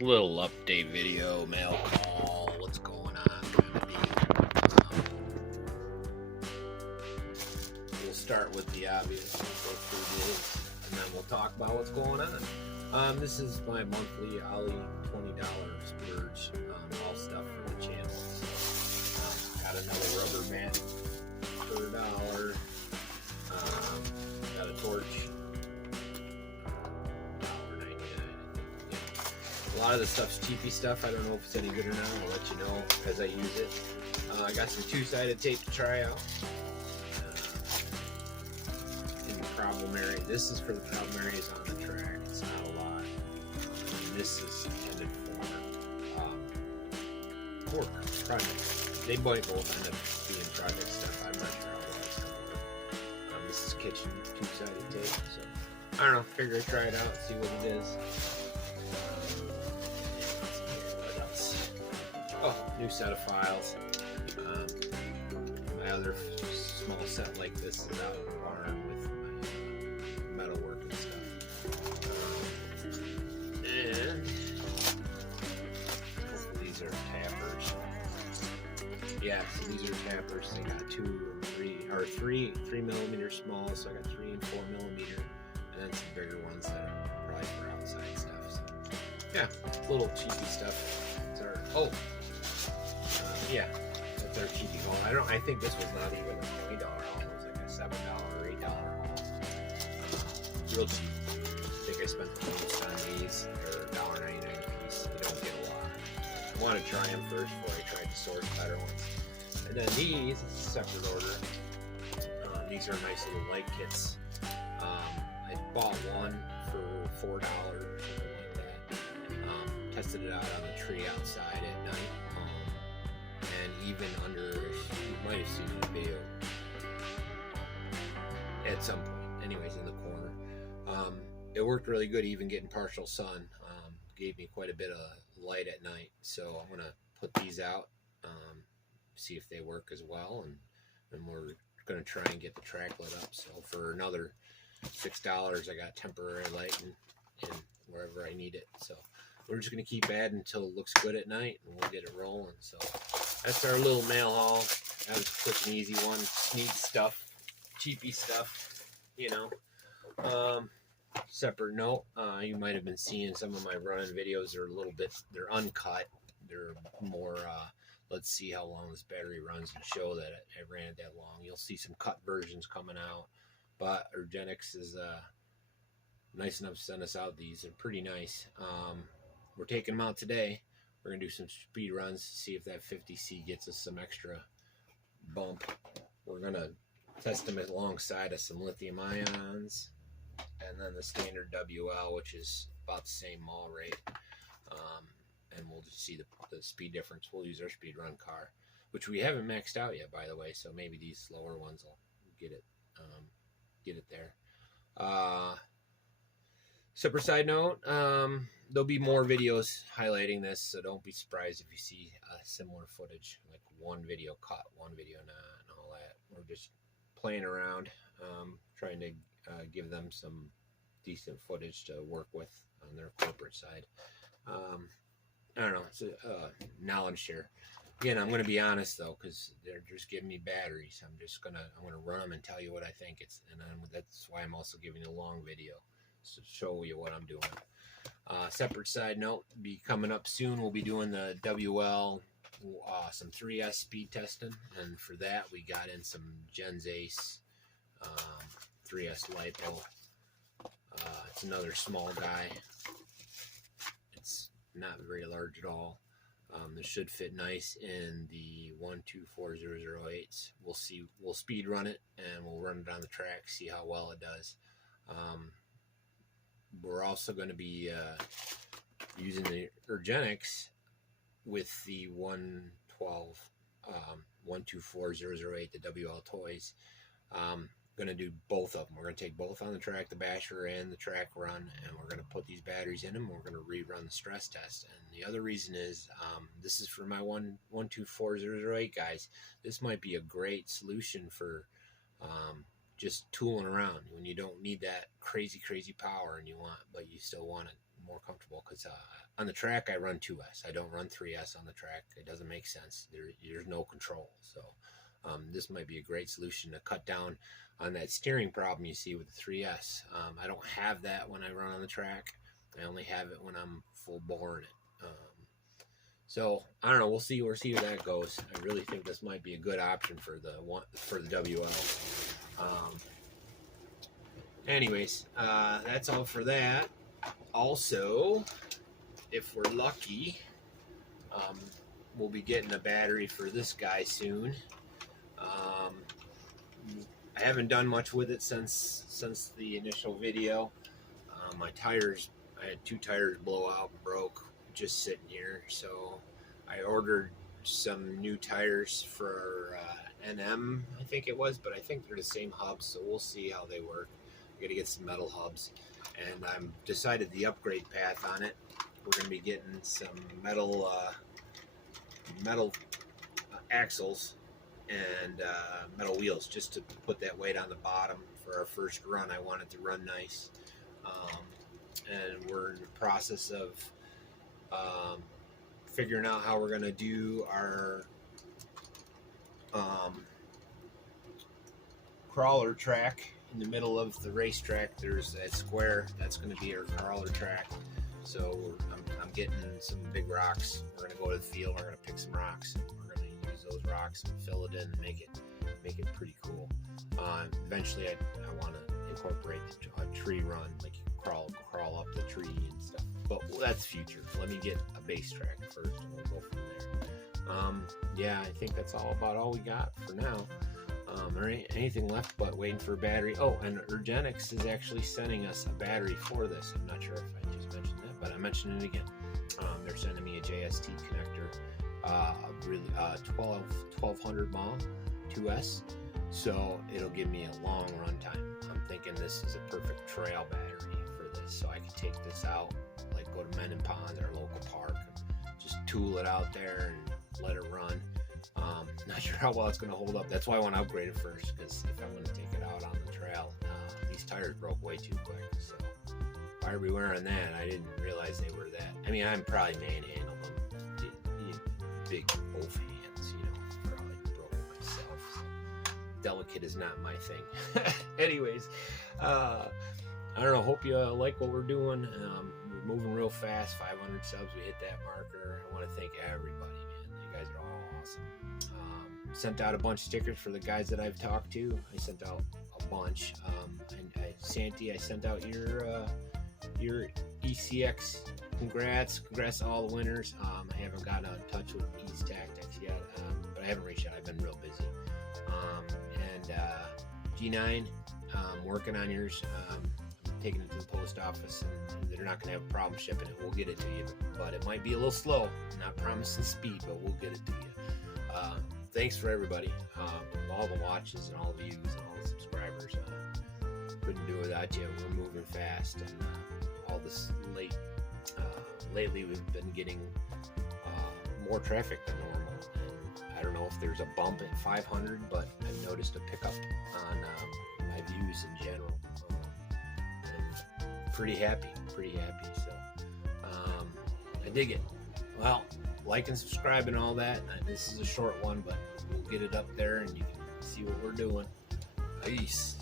Little update video, mail call, what's going on, kind of deal. We'll start with the obvious, go through this, and then we'll talk about what's going on. This is my monthly Ollie $20 splurge, all stuff for the channel. Got another rubber mat for $1. Got a torch. A lot of the stuff's cheapy stuff. I don't know if it's any good or not. I'll let you know as I use it. I got some two-sided tape to try out. In the problem area. This is for the problem areas on the track. It's not a lot. And this is intended for projects. They might both end up being project stuff. I'm not sure how well it's going to work. This is kitchen two-sided tape. So I don't know. Figure I'd try it out, see what it is. Oh, new set of files. My other small set like this is out in the barn with my metalwork and stuff. And these are tappers. Yeah, so these are tappers. They got 3 millimeter small, so I got 3 and 4 millimeter, and then some bigger ones that are probably for outside stuff. So yeah, little cheapy stuff. Yeah, that's our cheapy haul. I think this was not even a $20 haul. It was like a $7 or $8 haul. Real cheap. I think I spent the most on these. They're $1.99 a piece. You don't get a lot. I want to try them first before I try to source better ones. And then these, it's a separate order. These are nice little light kits. I bought one for $4 or something like that. Tested it out on the tree outside at night. And even under, you might have seen it in the video at some point, anyways, in the corner. It worked really good, even getting partial sun. Gave me quite a bit of light at night. So I'm going to put these out, see if they work as well. And we're going to try and get the track lit up. So for another $6, I got temporary light in wherever I need it. So we're just going to keep adding until it looks good at night, and we'll get it rolling. So that's our little mail haul. That was a quick and easy one. Neat stuff, cheapy stuff, you know. Separate note, you might have been seeing some of my running videos. They're uncut. They're more, let's see how long this battery runs and show that it ran that long. You'll see some cut versions coming out. But URGENEX is nice enough to send us out these. They're pretty nice. We're taking them out today. We're going to do some speed runs to see if that 50C gets us some extra bump. We're going to test them alongside of some lithium ions and then the standard WL, which is about the same mall rate. And we'll just see the speed difference. We'll use our speed run car, which we haven't maxed out yet, by the way, so maybe these slower ones will get it there. Separate side note, there'll be more videos highlighting this, so don't be surprised if you see similar footage, like one video cut, one video not, and all that. We're just playing around, trying to give them some decent footage to work with on their corporate side. I don't know, it's a knowledge share. Again, I'm going to be honest though, because they're just giving me batteries. I'm going to run them and tell you what I think and that's why I'm also giving you a long video, to show you what I'm doing. Separate side note, be coming up soon. We'll be doing the WL, some 3S speed testing, and for that we got in some Gens Ace 3S Lipo. It's another small guy. It's not very large at all. This should fit nice in the 124008s. We'll speed run it and we'll run it on the track, see how well it does. We're also going to be using the URGENEX with the 124008, the WLTOYS. Going to do both of them. We're going to take both on the track, the basher and the track run, and we're going to put these batteries in them. We're going to rerun the stress test. And the other reason is this is for my 124008 guys. This might be a great solution for just tooling around when you don't need that crazy power, and but you still want more comfortable, because on the track I run 2S. I don't run 3S on the track. It doesn't make sense. There's no control. So this might be a great solution to cut down on that steering problem you see with the 3S. I don't have that when I run on the track. I only have it when I'm full bore in it. So I don't know. We'll see where that goes. I really think this might be a good option for the WL. Anyways, that's all for that. Also, if we're lucky, we'll be getting a battery for this guy soon. I haven't done much with it since the initial video. My tires, I had 2 tires blow out and broke just sitting here, so I ordered some new tires for NM, I think it was, but I think they're the same hubs, so we'll see how they work. I gotta get some metal hubs, and I'm decided the upgrade path on it. We're gonna be getting some metal axles and metal wheels, just to put that weight on the bottom for our first run. I want it to run nice, and we're in the process of figuring out how we're gonna do our crawler track in the middle of the racetrack. There's that square that's going to be our crawler track. So I'm getting some big rocks. We're going to go to the field. We're going to pick some rocks, and we're going to use those rocks and fill it in and make it pretty cool. Eventually, I want to incorporate a tree run, like you crawl up the tree and stuff. But that's future. Let me get a base track first, and we'll go from there. Yeah, I think that's about all we got for now. There ain't anything left but waiting for a battery. Oh, and URGENEX is actually sending us a battery for this. I'm not sure if I just mentioned that, but I mentioned it again. They're sending me a JST connector, really 1200 mAh 2S, so it'll give me a long run time. I'm thinking this is a perfect trail battery for this, so I can take this out, like go to Men and Ponds, our local park, and just tool it out there and let it run. Not sure how well it's going to hold up. That's why I want to upgrade it first, because if I'm going to take it out on the trail, these tires broke way too quick. So fire beware on that. I didn't realize they were that. I mean, I'm probably manhandled them. Big both hands, probably broke it myself. So delicate is not my thing. Anyways, I don't know. Hope you like what we're doing. We're moving real fast. 500 subs. We hit that marker. I want to thank everybody, man. You guys are all awesome. Sent out a bunch of stickers for the guys that I've talked to. I sent out a bunch. And Santi, I sent out your ECX. Congrats to all the winners. I haven't gotten in touch with Ease Tactics yet, but I haven't reached out. I've been real busy. And G9, working on yours. I'm taking it to the post office, and they're not going to have a problem shipping it. We'll get it to you, but it might be a little slow. I'm not promising speed, but we'll get it to you. Thanks for everybody, all the watches and all the views and all the subscribers. Couldn't do it without you. We're moving fast, and all this lately we've been getting more traffic than normal. And I don't know if there's a bump at 500, but I've noticed a pickup on my views in general. And pretty happy. So I dig it. Well, like and subscribe and all that. This is a short one, but we'll get it up there and you can see what we're doing. Peace.